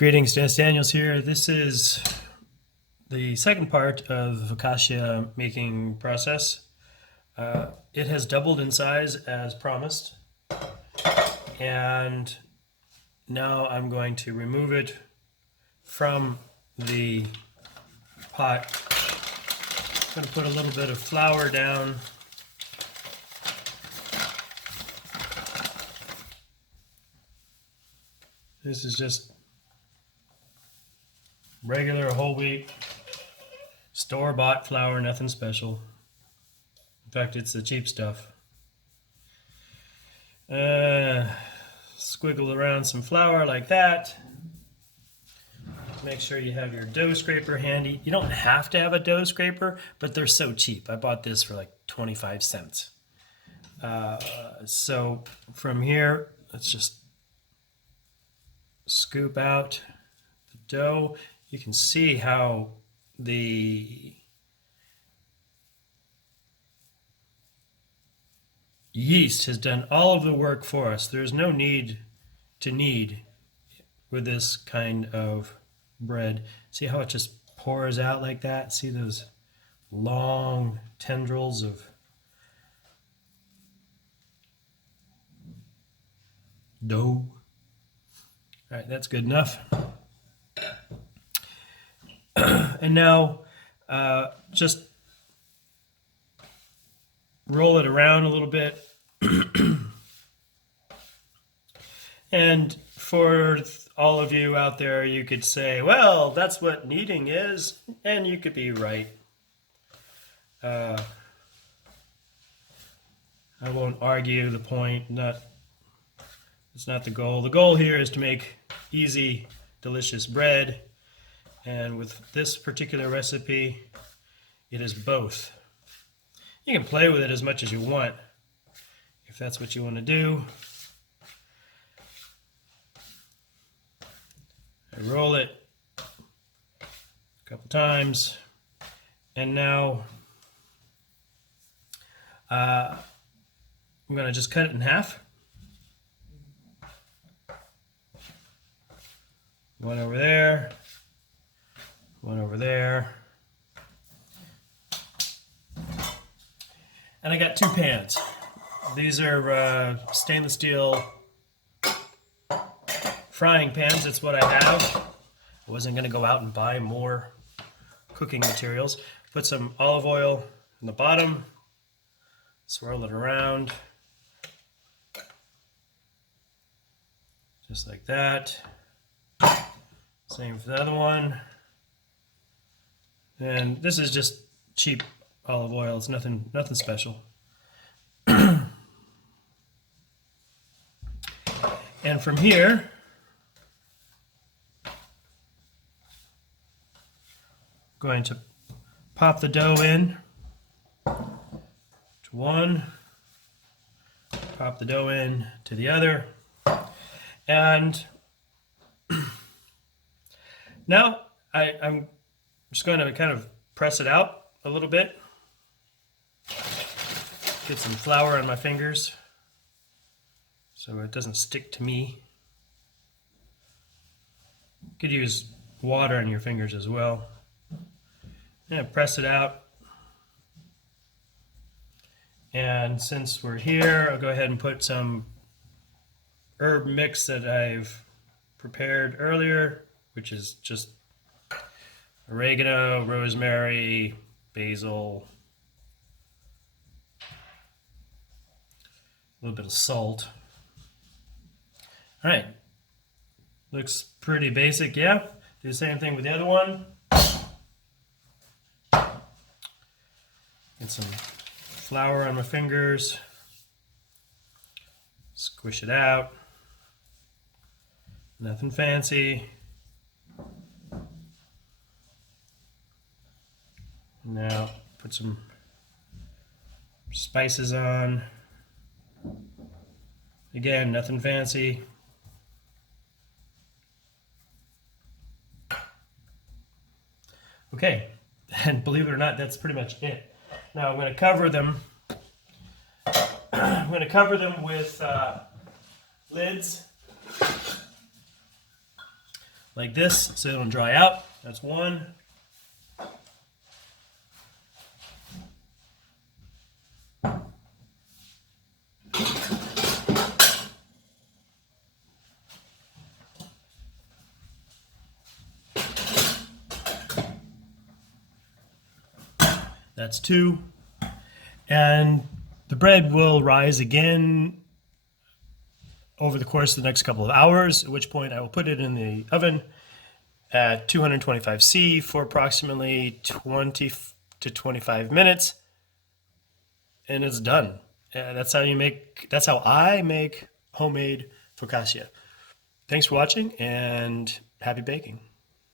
Greetings, Dennis Daniels here. This is the second part of the focaccia making process. It has doubled in size as promised, and now I'm going to remove it from the pot. I'm going to put a little bit of flour down. This is just regular whole wheat, store-bought flour, nothing special. In fact, it's the cheap stuff. Squiggle around some flour like that. Make sure you have your dough scraper handy. You don't have to have a dough scraper, but they're so cheap. I bought this for like 25 cents. So from here, let's just scoop out the dough. You can see how the yeast has done all of the work for us. There's no need to knead with this kind of bread. See how it just pours out like that? See those long tendrils of dough? All right, that's good enough. And now just roll it around a little bit. And for all of you out there, you could say, well, that's what kneading is, and you could be right. I won't argue the point. It's not the goal. The goal here is to make easy, delicious bread. And with this particular recipe, it is both. You can play with it as much as you want, if that's what you want to do. I roll it a couple times, and now I'm going to just cut it in half. One over there. One over there. And I got two pans. These are stainless steel frying pans. That's what I have. I wasn't going to go out and buy more cooking materials. Put some olive oil in the bottom. Swirl it around. Just like that. Same for the other one. And this is just cheap olive oil. It's nothing special. And from here, going to pop the dough in to one, pop the dough in to the other, and now I'm just going to kind of press it out a little bit. Get some flour on my fingers so it doesn't stick to me. You could use water on your fingers as well. Yeah, press it out. And since we're here, I'll go ahead and put some herb mix that I've prepared earlier, which is just oregano, rosemary, basil, a little bit of salt. All right, looks pretty basic, yeah? Do the same thing with the other one. Get some flour on my fingers, squish it out, nothing fancy. Now put some spices on. Again, nothing fancy. Okay, and believe it or not, that's pretty much it. Now I'm going to cover them. I'm going to cover them with lids. like this so it don't dry out. That's one. That's two. And the bread will rise again over the course of the next couple of hours, at which point I will put it in the oven at 225°C for approximately 20 to 25 minutes, and it's done. That's how I make homemade focaccia. Thanks for watching, and happy baking.